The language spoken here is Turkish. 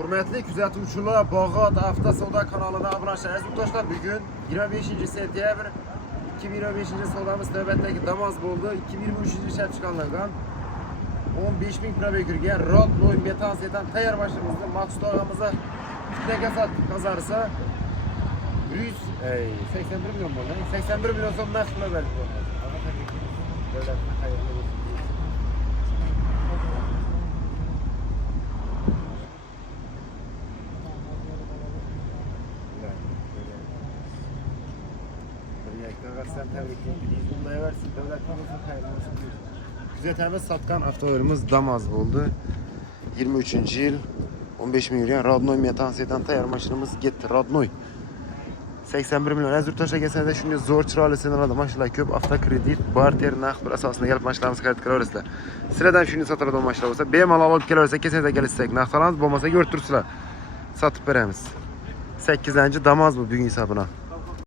Hürmetli kuzatuvchilar, Bağat Avto Savdo kanalına abone olsanız yurtdoshlar, bugün 25-sentyabr 2025 savdomuz navbatdagi Damas bo'ldi. 2023 ishlab chiqarilgan 15.000 probekirga Rodnoy metan setan tayyor mashinamizni Maqsud og'amizga bittaga sotib qazarsa 181 million bo'ldi. 81 million so'm naqd pul berdi. Davlatga xayrli bo'lsin. Kuzatamiz satgan avtomobilimiz Damas bo'ldi. 23-yil 15 ming yurgan Rodnoy metan setan tayyor mashinamiz ketdi. Rodnoy 81 million. Az yurtdoshlar kelsanizlar shunday zo'r chiroyli senalarda mashinalar ko'p, avtokredit, barter naqd bir asosida kelib mashinalarimizni xarid qila olasizlar. Sizlardan shunday sotiladigan mashinalar bo'lsa, bemalol olib kelaversa, kelsanizlar kelishsak, naqd olamiz, bo'lmasa ko'rib turibsizlar. Sotib beramiz. 8-Damas bu bugun hisobina.